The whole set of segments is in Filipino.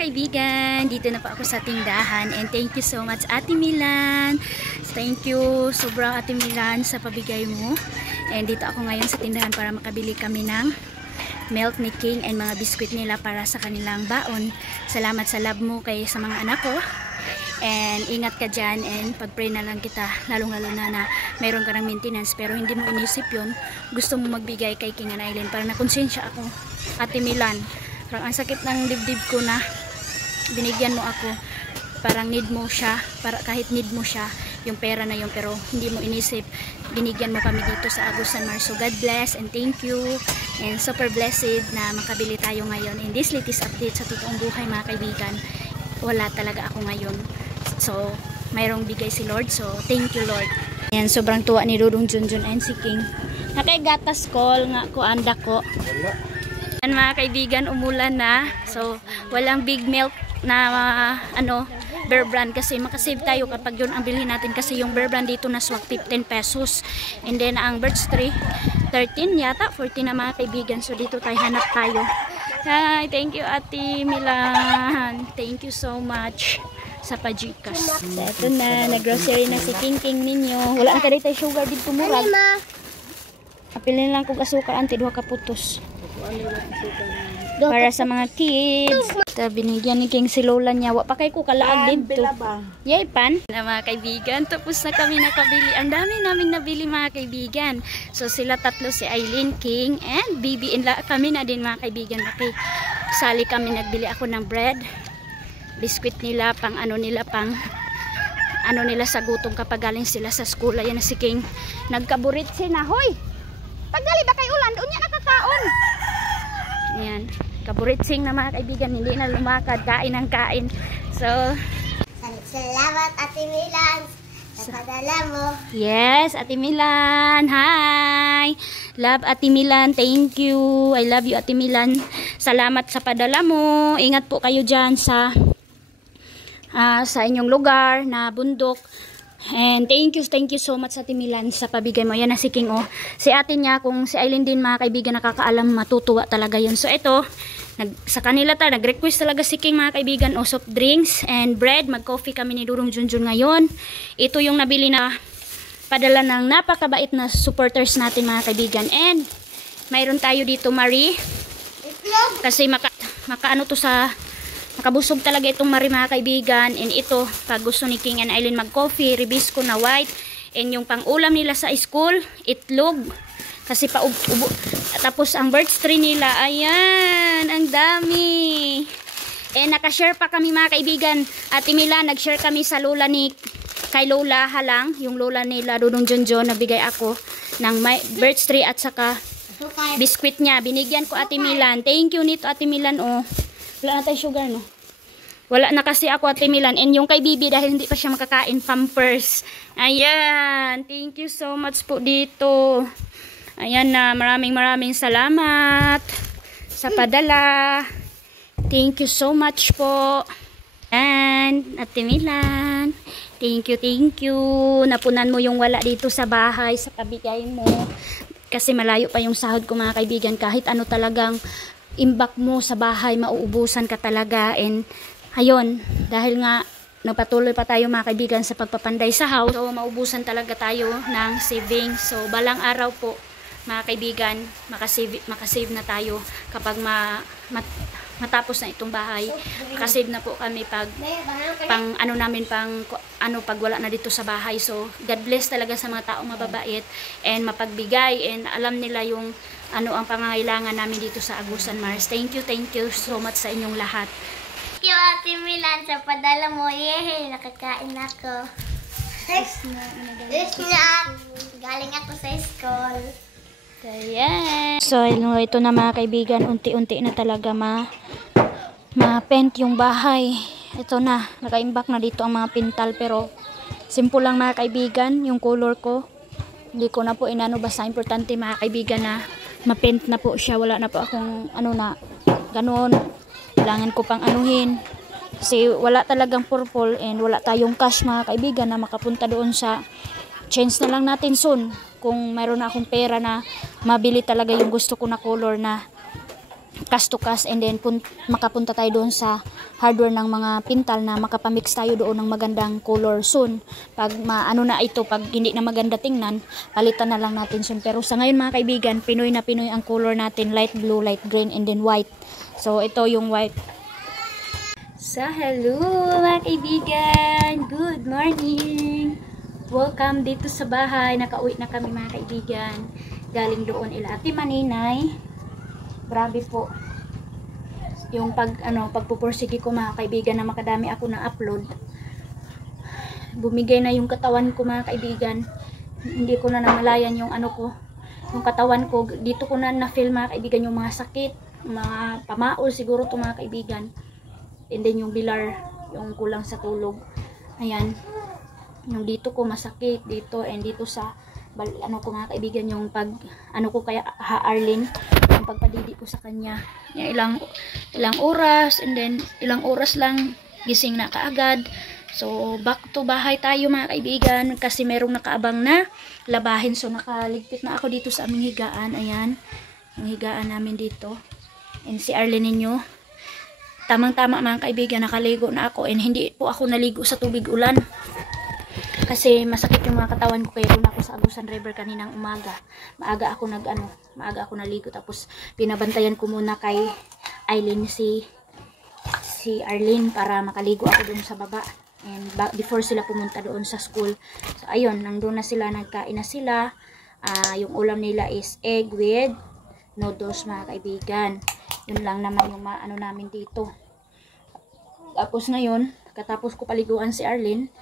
kaibigan, dito na po ako sa tindahan and thank you so much Ate Milan. Thank you sobrang Ate Milan sa pabigay mo. And dito ako ngayon sa tindahan para makabili kami ng milk ni King and mga biskwit nila para sa kanilang baon. Salamat sa love mo kay sa mga anak ko. And ingat ka dyan and pag-pray na lang kita, lalong-lalo na mayroon ka ng maintenance pero hindi mo inisip yun. Gusto mo magbigay kay King and Island para nakonsensya ako, Ate Milan. Parang ang sakit ng dibdib ko na binigyan mo ako. Parang need mo siya, para kahit need mo siya, yung pera na yun pero hindi mo inisip. Binigyan mo kami dito sa Agusan Mars. So God bless and thank you. And super blessed na makabili tayo ngayon in this latest update sa totoong buhay mga kaibigan. Wala talaga ako ngayon. So, mayroong bigay si Lord. So, thank you Lord. Yan, sobrang tuwa ni Dudong Junjun and si King. Nakaigatas call nga ko anda ko. Yan mga kaibigan, umulan na. So, walang big milk na Bear Brand kasi makasave tayo kapag yun ang bilhin natin kasi yung Bear Brand dito na swak 15 pesos. And then ang Birch Tree 13 yata, 14 na mga kaibigan. So, dito tayo hanap tayo. Hi, thank you Ate Milan. Thank you so much sa pajikas. So, ito na, nag-grocery na si King ninyo. Wala ang kaday tayo sugar dito murag. Apilin lang kung asukar, ante, duha kaputos. Para sa mga kids. Ito, binigyan ni King si Lola niya. Wa pa kay ko kalaag dito. Yay, pan. Na mga kaibigan, tapos na kami nakabili. Ang dami naming nabili mga kaibigan. So, sila tatlo, si Eileen, King, and Bibi. And kami na din mga kaibigan. Sali kami, nagbili ako ng bread. Biskuit nila, pang nila sa gutom kapag galing sila sa school. Ayan na si King. Nagkaburit sina. Hoy! Paggali ba kay ulan? Doon niya nakakaon. Ayan. Kaburitsing na mga kaibigan. Hindi na lumakad. Kain ang kain. So, salamat Ate Milan sa padala mo. Yes, Ate Milan. Hi! Love Ate Milan. Thank you. I love you Ate Milan. Salamat sa padala mo. Ingat po kayo dyan sa inyong lugar na bundok. And thank you so much Ate Milan sa pabigay mo. Yan na si King oh. Si ate niya, kung si Eileen din mga kaibigan nakakaalam, matutuwa talaga yun. So ito, sa kanila nag-request talaga si King mga kaibigan o soft drinks and bread. Mag-coffee kami ni Dudong Junjun ngayon. Ito yung nabili na padala ng napakabait na supporters natin mga kaibigan. And mayroon tayo dito Marie. Kasi makaano to sa makabusog talaga itong Marie mga kaibigan. And ito, pag gusto ni King and Eileen mag-coffee, ribisco na white. And yung pang-ulam nila sa school, itlog. Kasi paubo. Tapos ang birch tree nila, ayan, ang dami. And nakashare pa kami mga kaibigan. Ate Mila, nag-share kami sa lola kay Lola Halang. Yung lola nila, Dudong Junjun, nabigay ako ng birch tree at saka biskwit niya. Binigyan ko Ate Milan. Thank you nito Ate Milan oh. Wala na tayo sugar, no? Wala na kasi ako Ate Milan. And yung kay Bibi, dahil hindi pa siya makakain, Pampers. Ayan. Thank you so much po dito. Ayan na. Maraming salamat sa padala. Thank you so much po. And Ate Milan. Thank you. Napunan mo yung wala dito sa bahay, sa kabigay mo. Kasi malayo pa yung sahod ko mga kaibigan. Kahit ano talagang imbak mo sa bahay, mauubusan ka talaga. And ayun, dahil nga nagpatuloy pa tayo mga kaibigan sa pagpapanday sa house, so maubusan talaga tayo ng savings. So balang araw po mga kaibigan, makasave na tayo kapag matapos na itong bahay. Makasave na po kami pag pag wala na dito sa bahay. So God bless talaga sa mga taong mababait and mapagbigay, and alam nila yung ang pangangailangan namin dito sa Agusan Mars. Thank you so much sa inyong lahat. Thank you Ate Milan sa padala mo. Yehey, nakakain ako. Galing ako sa school. Ayan. So ito na mga kaibigan, unti-unti na talaga ma-paint yung bahay. Ito na, naka-imbak na dito ang mga pintal pero simple lang mga kaibigan yung color ko. Hindi ko na po basta importante mga kaibigan na ma-paint na po siya. Wala na po akong ganon. Kailangan ko pang anuhin. Kasi wala talagang purple and wala tayong cash mga kaibigan na makapunta doon sa change na lang natin soon. Kung mayroon na akong pera na mabili talaga yung gusto ko na color na cash to cash, and then makapunta tayo doon sa hardware ng mga pintal na makapamix tayo doon ng magandang color soon. Pag ano na ito, pag hindi na maganda tingnan, palitan na lang natin soon. Pero sa ngayon mga kaibigan, Pinoy na Pinoy ang color natin, light blue, light green, and then white. So ito yung white. So hello mga kaibigan, good morning. Welcome dito sa bahay. Nakauwi na kami mga kaibigan. Galing doon ila Ate Maninay. Grabe po. Yung pagpupursige ko mga kaibigan na makadami ako na upload. Bumigay na yung katawan ko mga kaibigan. Hindi ko na namalayan yung yung katawan ko. Dito ko na na-feel mga kaibigan yung mga sakit, mga pamaol siguro to mga kaibigan. And then yung bilar, yung kulang sa tulog. Ayan. Yung dito ko masakit dito and dito sa ko mga kaibigan yung ko kaya Arlene, yung pagpadidi ko sa kanya. Yan, ilang oras and then ilang oras lang gising na kaagad. So back to bahay tayo mga kaibigan kasi merong nakaabang na labahin. So nakaligpit na ako dito sa aming higaan. Ayan, yung higaan namin dito. And si Arlene ninyo, tamang-tama mga kaibigan, nakaligo na ako and hindi po ako naligo sa tubig ulan. Kasi masakit yung mga katawan ko kaya doon ako sa Agusan River kaninang umaga. Maaga ako naligo tapos pinabantayan ko muna kay Eileen si Arlene para makaligo ako doon sa baba. And before sila pumunta doon sa school. So ayun, nandun na sila, nagkain na sila. Yung ulam nila is egg with noodles mga kaibigan. Yun lang naman yung namin dito. Tapos ngayon, katapos ko paliguan si Arlene,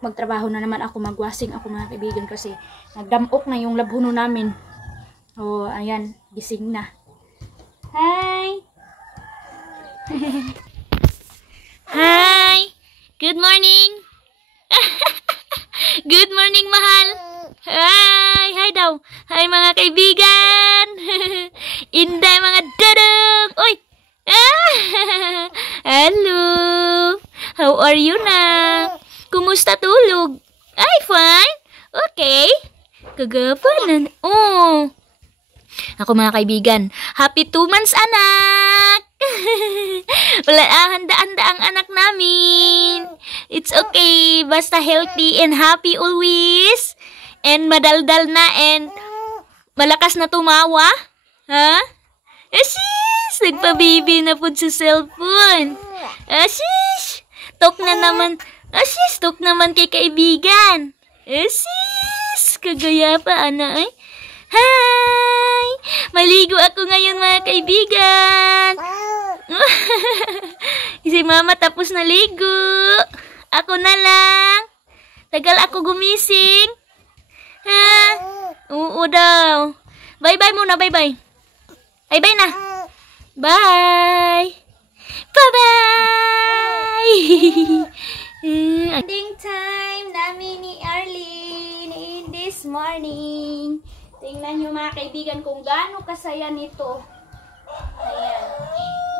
magtrabaho na naman ako, magwasing ako mga kaibigan kasi nagdamok na yung labhuno namin. Oh, ayan, gising na. Hi! Hi! Good morning! Good morning, mahal! Hi! Hi daw! Hi mga kaibigan! Inday mga dadong! Uy! Hello! How are you na? Kumusta tulog? Ay, fine. Okay. Kagapanan. Oh. Ako mga kaibigan, happy 2 months anak. Wala handa-handa ang anak namin. It's okay. Basta healthy and happy always. And madaldal na and malakas na tumawa. Ha? Asis! Nagpa-baby na po sa cellphone. Asis! Talk na naman. Asis, tok naman kay kaibigan. Asis, kagaya pa, ana eh. Hi! Maligo ako ngayon mga kaibigan. Si mama tapos na ligo. Ako na lang. Tagal ako gumising. Ha? Oo daw. Bye-bye muna, bye-bye. Bye-bye na. Bye! Bye-bye! Ending time namin ni Arlene in this morning. Tingnan nyo mga kaibigan kung gaano kasaya nito. Ayan.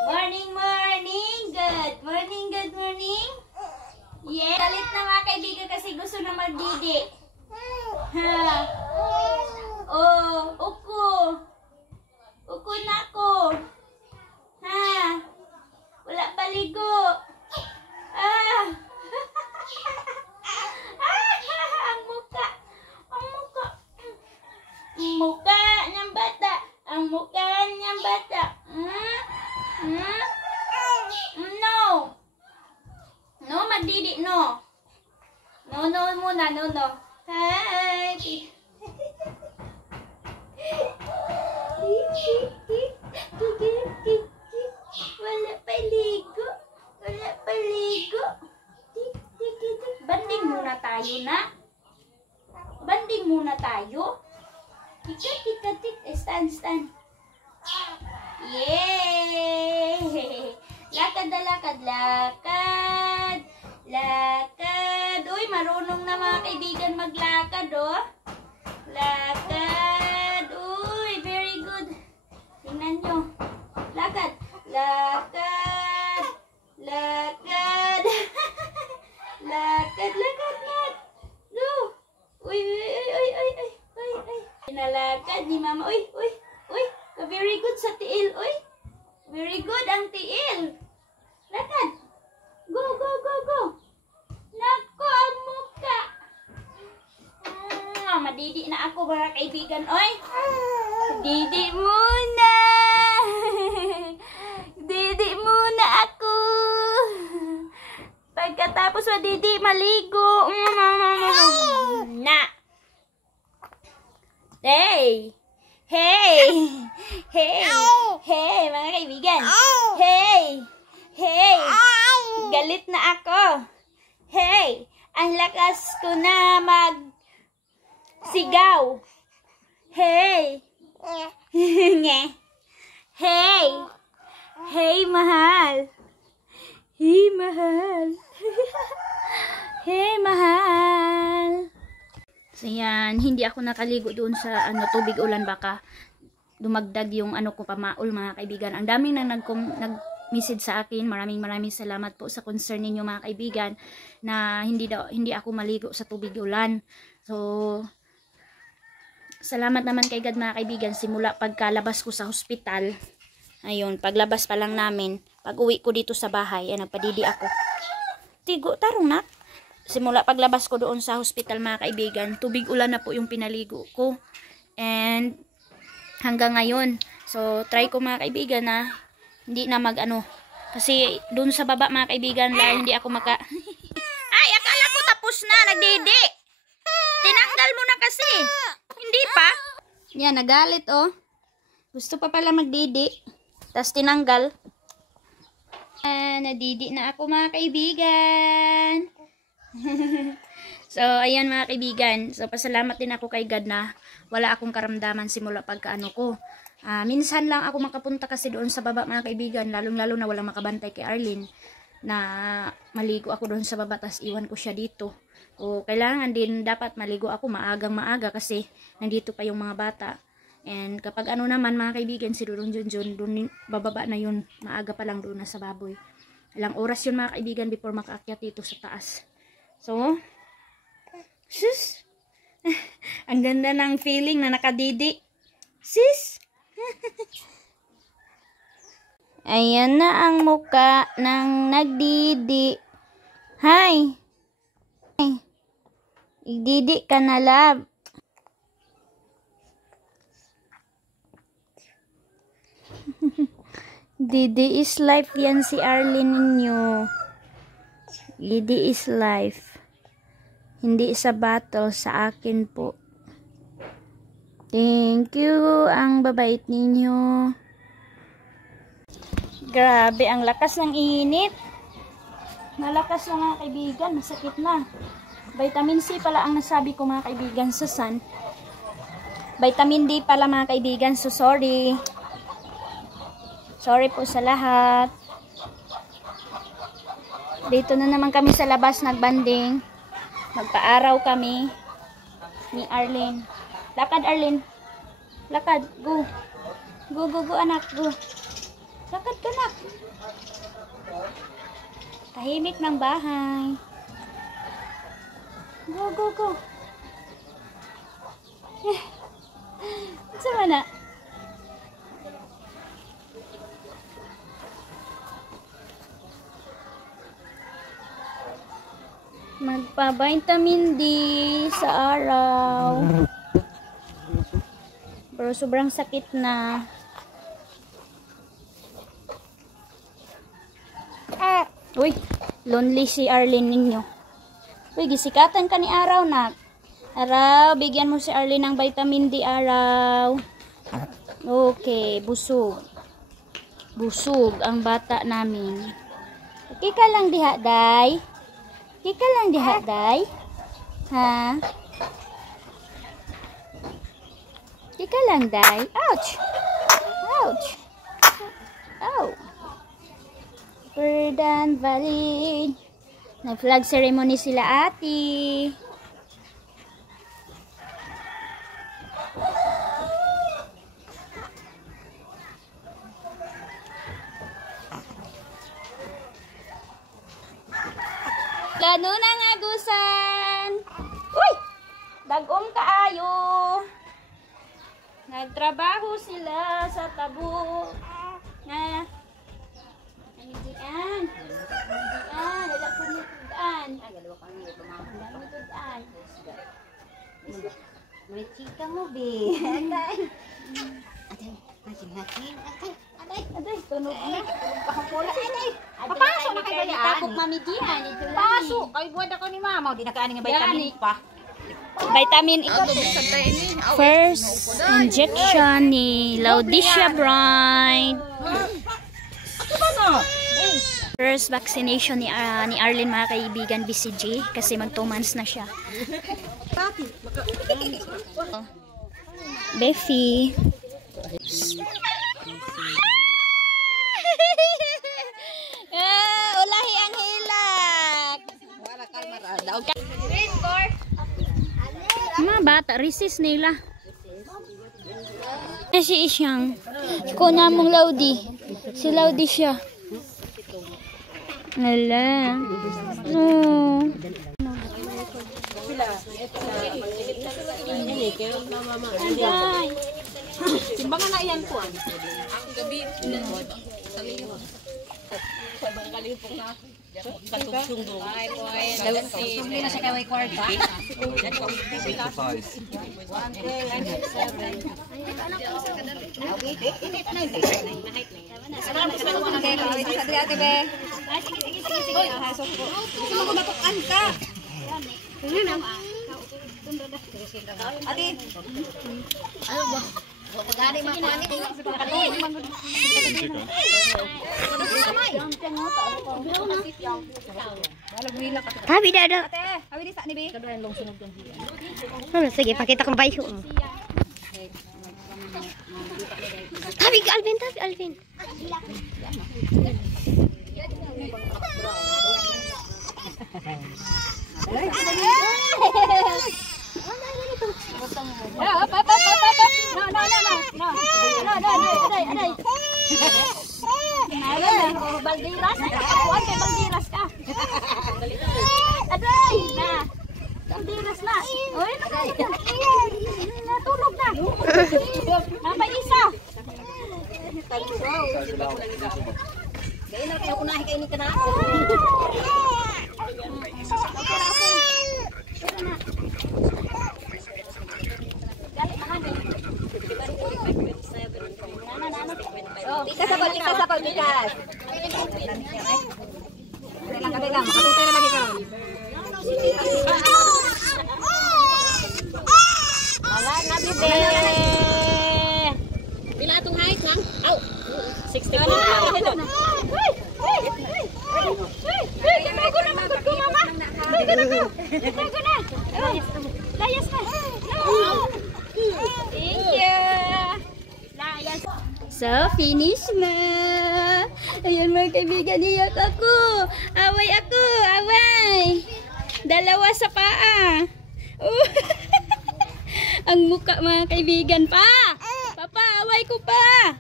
Morning, morning. Good morning, good morning. Yeah. Galit na mga kaibigan kasi gusto na magdidi. Ha. Oh, uko. Uko na ako. Ha. Wala paligo. Ang muka. Ang muka. Ang muka ng bata. Ang muka ng bata. No. No, magdidi, no. No, no muna, no, no. Hi. Wala paligo. Wala paligo. Banding muna tayo na. Banding muna tayo. Tikat. Stand. Yay! Lakad. Lakad. Uy, marunong na mga kaibigan maglakad, oh. Lakad. Uy, very good. Tingnan nyo. Lakad. No. Uy. Pinalakad ni mama. Uy. Very good sa tiil. Uy. Very good ang tiil. Didi na ako mga kaibigan. Oy! Didi muna! Didi muna ako! Pagkatapos Didi maligo. Na! Hey! Hey! Hey! Hey, mga kaibigan! Hey! Hey! Galit na ako! Hey! Ang lakas ko na sigaw! Hey! Hey! Hey, mahal! Hey, mahal! Hey, mahal! So yan, hindi ako nakaligo doon sa tubig ulan, baka dumagdag yung ko pamaol mga kaibigan. Ang daming nag-message sa akin. Maraming salamat po sa concern ninyo mga kaibigan na hindi ako maligo sa tubig ulan. So salamat naman kay God mga kaibigan, simula pagkalabas ko sa hospital. Ayun, paglabas pa lang namin, pag-uwi ko dito sa bahay, nagpadidi ako. Tigo, tarong na. Simula paglabas ko doon sa hospital mga kaibigan, tubig ulan na po yung pinaligo ko. And hanggang ngayon, so try ko mga kaibigan na hindi na kasi doon sa baba mga kaibigan, dahil hindi ako Ay, akala ko tapos na, nagdidi. Tinanggal mo na kasi. Hindi pa. Yan, nagalit oh. Gusto pa pala magdidi. Tapos tinanggal. Nadidi na ako mga kaibigan. So, ayan mga kaibigan. So, pasalamat din ako kay God na wala akong karamdaman simula pagkaano ko. Minsan lang ako makapunta kasi doon sa baba mga kaibigan. Lalong-lalo na walang makabantay kay Arlene. Na maligo ako doon sa baba, tas iwan ko siya dito. O kailangan din dapat maligo ako maagang maaga kasi nandito pa yung mga bata. And kapag naman mga kaibigan, si Dudong Junjun, doon bababa na yun. Maaga pa lang doon na sa baboy. Ilang oras yun mga kaibigan before makaakyat dito sa taas. So, sis, ang ganda ng feeling na nakadidi. Sis, ayan na ang muka ng nagdidi. Hi! Igdidi ka na, love. Didi is life yan si Arlene ninyo. Didi is life. Hindi sa battle, sa akin po. Thank you, ang babait ninyo. Grabe, ang lakas ng init. Malakas na mga kaibigan, masakit na. Vitamin C pala ang nasabi ko mga kaibigan sa sun. Vitamin D pala mga kaibigan, so sorry. Sorry po sa lahat. Dito na naman kami sa labas nagbanding. Magpaaraw kami ni Arlene. Lakad Arlene. Lakad, go. Go anak, go. Lakad ka na. Tahimik ng bahay. Go. Sama na. Magpa-vitamin D sa araw. Pero sobrang sakit na. Uy, lonely si Arlene ninyo. Uy, gisikatan ka ni Araw na. Araw, bigyan mo si Arlene ng vitamin D, Araw. Okay, busog. Busog ang bata namin. Okay ka lang diha, day? Okay ka lang diha, day? Ha? Okay ka lang, day? Ouch! Ouch! Ow! Perdan Valley. Nag-flag ceremony sila ate. Plano ng agusan. Uy! Dagom kaayo. Nagtrabaho sila sa tabo. Na Diyan. Wala po nitudan. Dami tudan. ka mo, Bi. Aday. Aday, tunog na. Pakapula, aday. Papasok na kayo bayaan. Takot mamigihan. Pasok. Kayo buwan ako ni Mama. Di na kaani nga vitamin pa. Vitamin E. First injection ni Laudisha Bride. First vaccination ni Arlene, mga kaibigan, BCG, kasi mag 2 months na siya. Befi. Ulahi ang hilak. Mga bata, resist nila. Si Isyang. Kuna mong Laudi. Si Laudi siya. Ala. Oh. Simbangan na yan po. Ang gabi. Katungsung-dung. Hindi na siya kaway kwarta. Tabi dah ada. Sige, pakita kong bayo. Tabi ke Alvin, tabi Alvin. Baldiras ka. Aday! Na. Baldiras na. Oy, natulog na. Napay isa. Gaya na kayo kunahin kayo ni Kana. Bikas apa bikas? Lang kami ka, makatutay na lagi ka. Wala na bebe. Pila atong height lang? Aw. 60 na. Tago na magod ko mama. Tago na. Layas na. Thank you. Layas. So, finish na. Ayan mga kaibigan, iyak ako. Away ako, away. Dalawa sa paa. Ang muka mga kaibigan pa. Papa, away ko pa.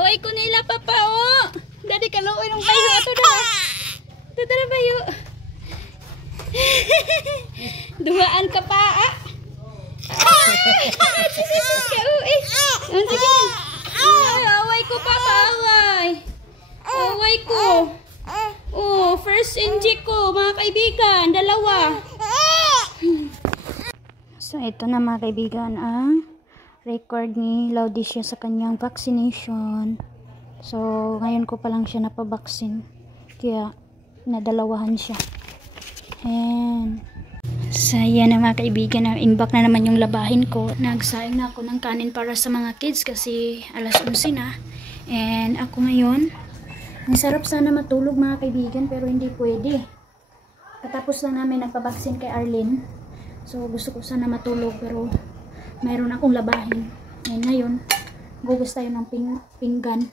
Away ko nila papa, oh. Dadi kaluoy ng bayo ato na. Tara bayo. Duhaan ka pa, ah. Jesus ka, uy. Sige na. Away ko papa, away. Away ko. Oh, first inject ko, mga kaibigan. Dalawa. So, ito na mga kaibigan ang record ni Laudisha sa kanyang vaccination. So, ngayon ko pa lang siya napabaksin. Kaya, nadalawahan siya. And, so, yan na mga kaibigan. Imbak na naman yung labahin ko. Nagsaing na ako ng kanin para sa mga kids kasi alas 11 na. And, ako ngayon, ang sarap sana matulog mga kaibigan pero hindi pwede. Katapos lang namin nagpabaksin kay Arlene. So, gusto ko sana matulog pero mayroon akong labahin. And ngayon, gugas tayo ng pinggan.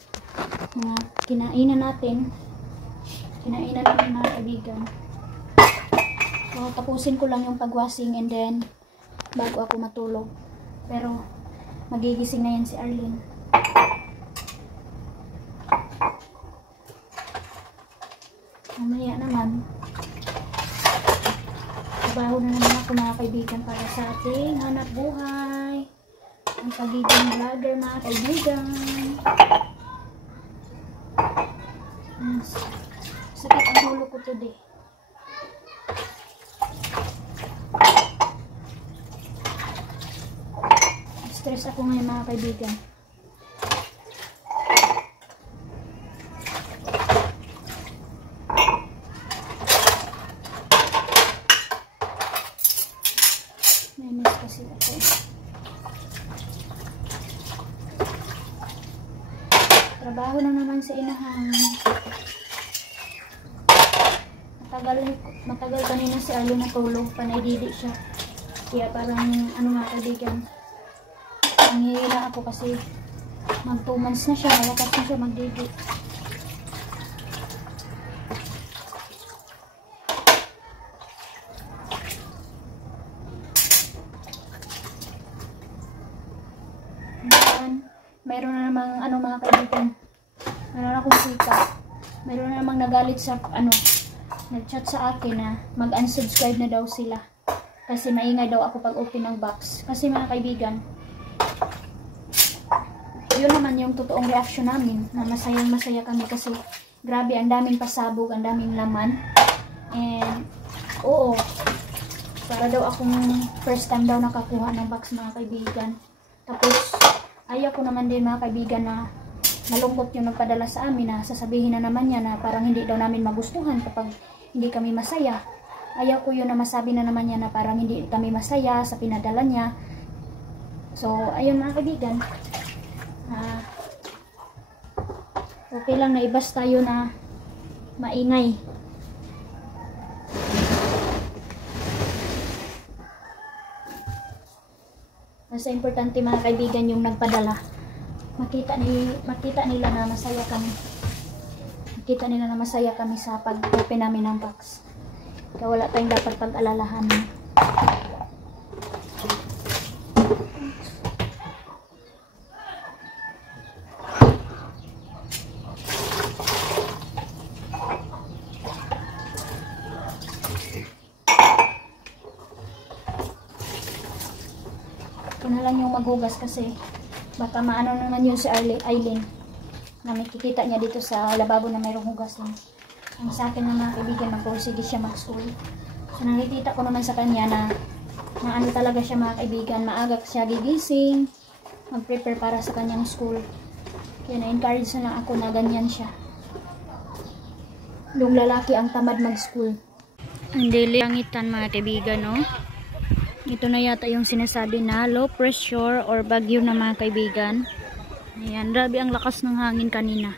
Mga kinainan natin. Kinainan natin mga kaibigan. So, tapusin ko lang yung pagwasing and then bago ako matulog. Pero, magigising na yan si Arlene. Mamaya naman, trabaho na naman ako mga kaibigan para sa ating hanap buhay. Ang pagiging vlogger mga kaibigan. Sakit ang ulo ko today. Na-stress ako ngayon mga kaibigan. Nainis kasi ako. Trabaho na naman sa inahan. Matagal kanina si Arlo natulog. Panaydidi siya. Kaya parang ano nga kaibigan. Nanghihila ako kasi mag 2 months na siya. Malakas na siya magdidi. Mayroon na namang ano mga kaibigan. Mayroon na akong sika. Mayroon na namang nagalit sa ano. Nag-chat sa akin na mag-unsubscribe na daw sila. Kasi maingay daw ako pag open ng box. Kasi mga kaibigan, yun naman yung totoong reaction namin. Na masayang masaya kami kasi grabe, ang daming pasabog, ang daming laman. And oo, para daw akong first time daw nakakuha ng box mga kaibigan. Tapos ayaw ko naman din mga kaibigan na malungkot yung nagpadala sa amin na sasabihin na naman niya na parang hindi daw namin magustuhan kapag hindi kami masaya. Ayaw ko yun na masabi na naman niya na parang hindi kami masaya sa pinadala niya. So, ayun mga kaibigan. Okay lang na ibas tayo na maingay. Basta importante mga kaibigan yung nagpadala. Makita nila na masaya kami. Makita nila na masaya kami sa pag-open namin ng box. Kaya wala tayong dapat pag-alalahan. Ito na lang yung maghugas kasi baka maano naman yun si Aileen na may kikita niya dito sa lababo na mayroong hugasin. Ang sa akin ng mga kaibigan, mag-proceed siya mag-school. So nakikita ko naman sa kanya na ano talaga siya mga kaibigan, maaga siya gigising, mag-prepare para sa kanyang school. Kaya na-encourage na lang ako na ganyan siya. Yung lalaki ang tamad mag-school. Ang langitan mga kaibigan, no? Ito na yata yung sinasabi na low pressure or bagyo na mga kaibigan. Ayan, grabe ang lakas ng hangin kanina.